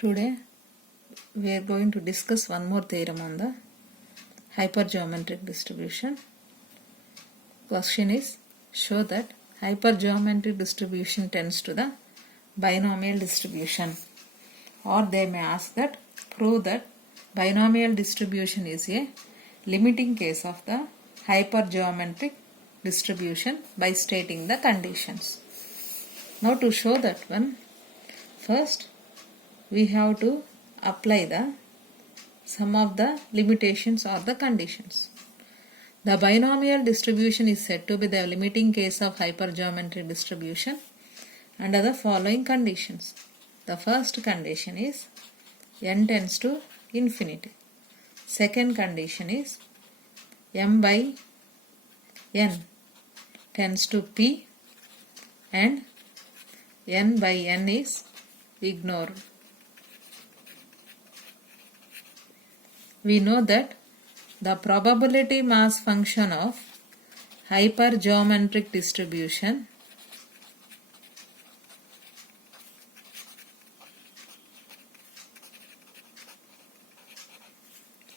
Today we are going to discuss one more theorem on the hypergeometric distribution. Question is, show that hypergeometric distribution tends to the binomial distribution, or they may ask that prove that binomial distribution is a limiting case of the hypergeometric distribution by stating the conditions. Now to show that one, first we have to apply some of the limitations or the conditions. The binomial distribution is said to be the limiting case of hypergeometric distribution under the following conditions. The first condition is n tends to infinity. Second condition is m by n tends to p and n by n is ignored. We know that the probability mass function of hypergeometric distribution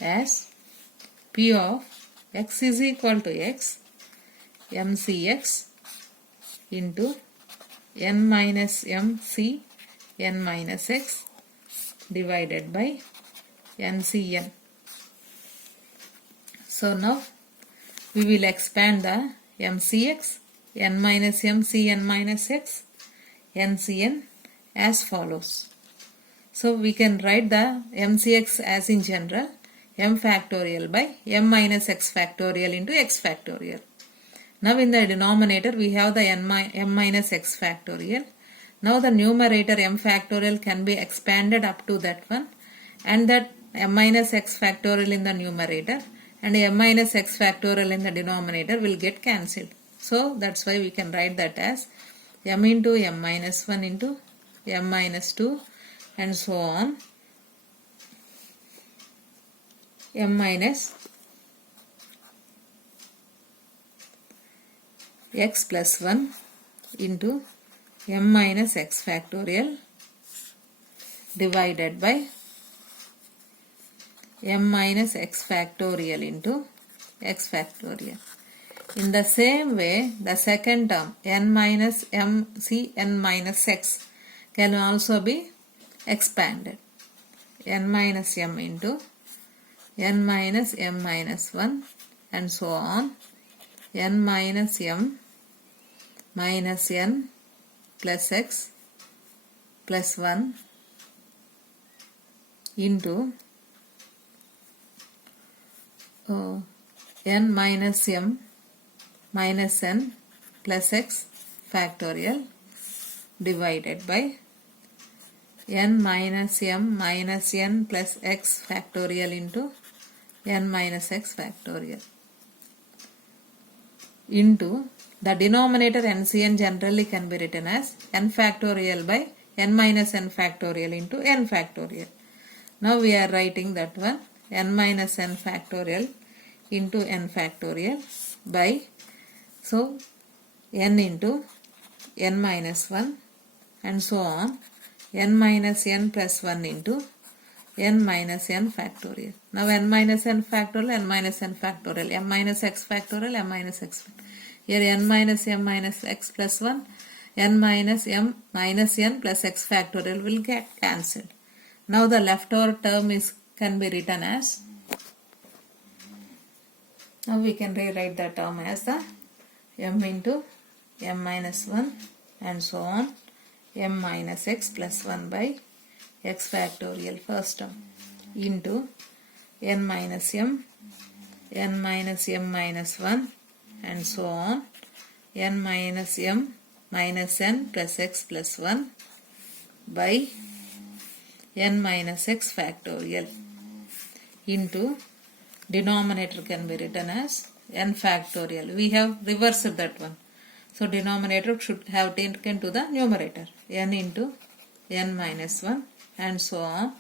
as p of x is equal to x Mcx into n minus mc n minus x divided by ncn. So now we will expand the mcx n minus mc n minus x ncn as follows. So we can write the mcx as in general m factorial by m minus x factorial into x factorial. Now in the denominator we have the m minus x factorial. Now the numerator m factorial can be expanded up to that one, and that m minus x factorial in the numerator and m minus x factorial in the denominator will get cancelled. So that's why we can write that as m into m minus 1 into m minus 2 and so on, m minus x plus 1 into m minus x factorial divided by m minus x factorial into x factorial. In the same way, the second term n minus mc n minus x can also be expanded. N minus m into n minus m minus 1 and so on, n minus m minus n plus x plus 1 into n minus m minus n plus x factorial divided by n minus m minus n plus x factorial into n minus x factorial into the denominator ncn generally can be written as n factorial by n minus n factorial into n factorial. Now we are writing that one n minus n factorial into n factorial by, so n into n minus 1 and so on, n minus n plus 1 into n minus n factorial. Now n minus n factorial, n minus n factorial, m minus x factorial, m minus x factorial. Here n minus m minus x plus 1, n minus m minus n plus x factorial will get cancelled. Now the leftover term can be written as, now we can rewrite the term as the m into m minus 1 and so on, m minus x plus 1 by x factorial first term into n minus m minus 1 and so on, n minus m minus n plus x plus 1 by n minus x factorial into denominator can be written as n factorial. We have reversed that one. So denominator should have taken to the numerator, n into n minus 1 and so on,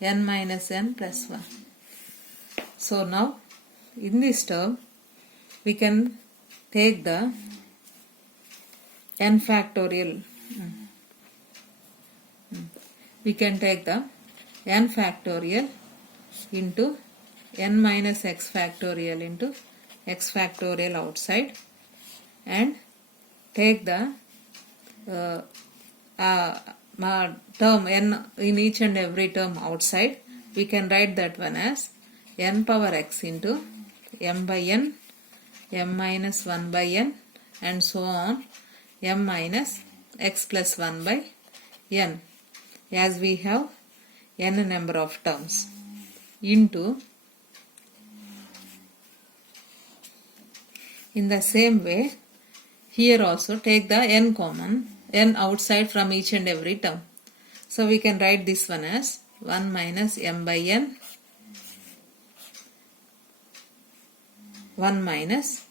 n minus n plus 1. So now in this term we can take the n factorial we can take the n factorial into n minus x factorial into x factorial outside, and take the term n in each and every term outside. We can write that one as n power x into m by n, m minus 1 by n, and so on, m minus x plus 1 by n, as we have n number of terms, into, in the same way here also take the n common, n outside from each and every term. So we can write this one as 1 minus m by n, 1 minus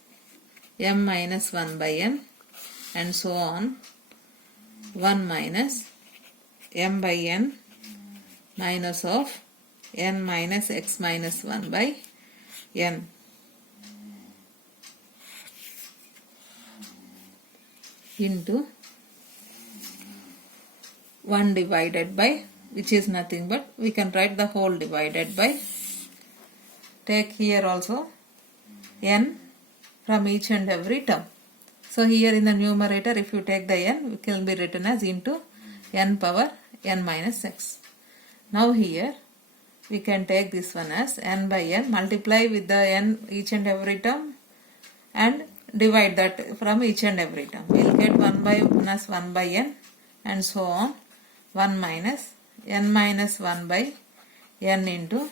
m minus 1 by n, and so on, 1 minus m by n minus of n minus x minus 1 by n, into 1 divided by, which is nothing but, we can write the whole divided by, take here also n from each and every term. So here in the numerator, if you take the n, it can be written as into n power n minus x. Now here we can take this one as n by n, multiply with the n each and every term, and divide that from each and every term. We will get 1 by minus 1 by n, and so on, 1 minus n minus 1 by n into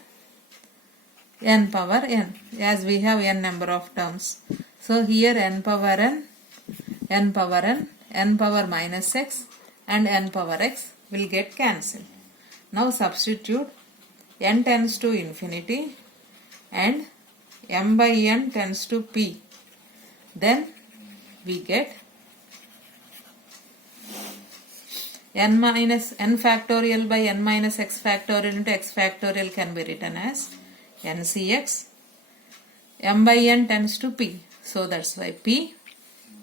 n power n, as we have n number of terms. So here n power n, n power n, n power minus x, and n power x will get cancelled. Now substitute n tends to infinity and m by n tends to p. Then we get n minus n factorial by n minus x factorial into x factorial can be written as Mscs. M by n tends to p, so that's why p.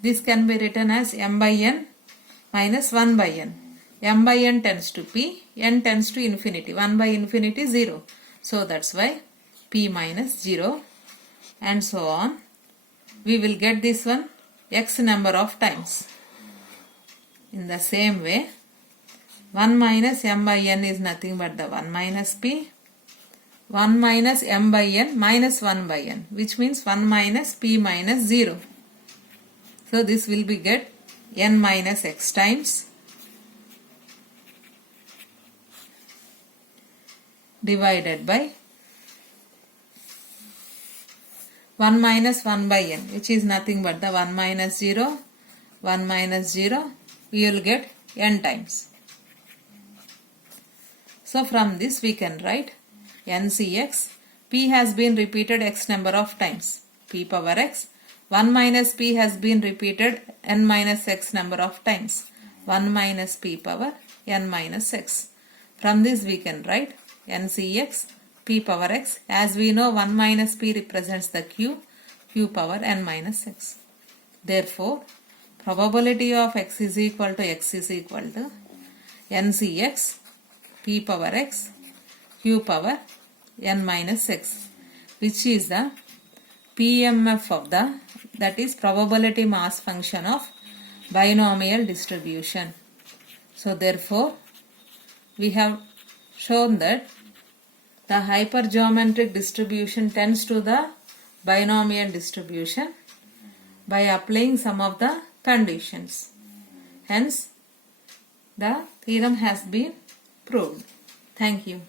This can be written as m by n minus 1 by n. M by n tends to p, n tends to infinity, 1 by infinity 0, so that's why p minus 0, and so on. We will get this one x number of times. In the same way, 1 minus m by n is nothing but the 1 minus p, 1 minus m by n minus 1 by n, which means 1 minus p minus 0. So this will be get n minus x times divided by 1 minus 1 by n, which is nothing but the 1 minus 0, 1 minus 0, we will get n times. So from this we can write Mscs, p has been repeated x number of times, p power x, 1 minus p has been repeated n minus x number of times, 1 minus p power n minus x. From this we can write Mscs p power x, as we know 1 minus p represents the q power n minus x. Therefore, probability of x is equal to Mscs p power x q power n minus x, which is the PMF of the, that is probability mass function of binomial distribution. So therefore, we have shown that the hypergeometric distribution tends to the binomial distribution by applying some of the conditions. Hence, the theorem has been proved. Thank you.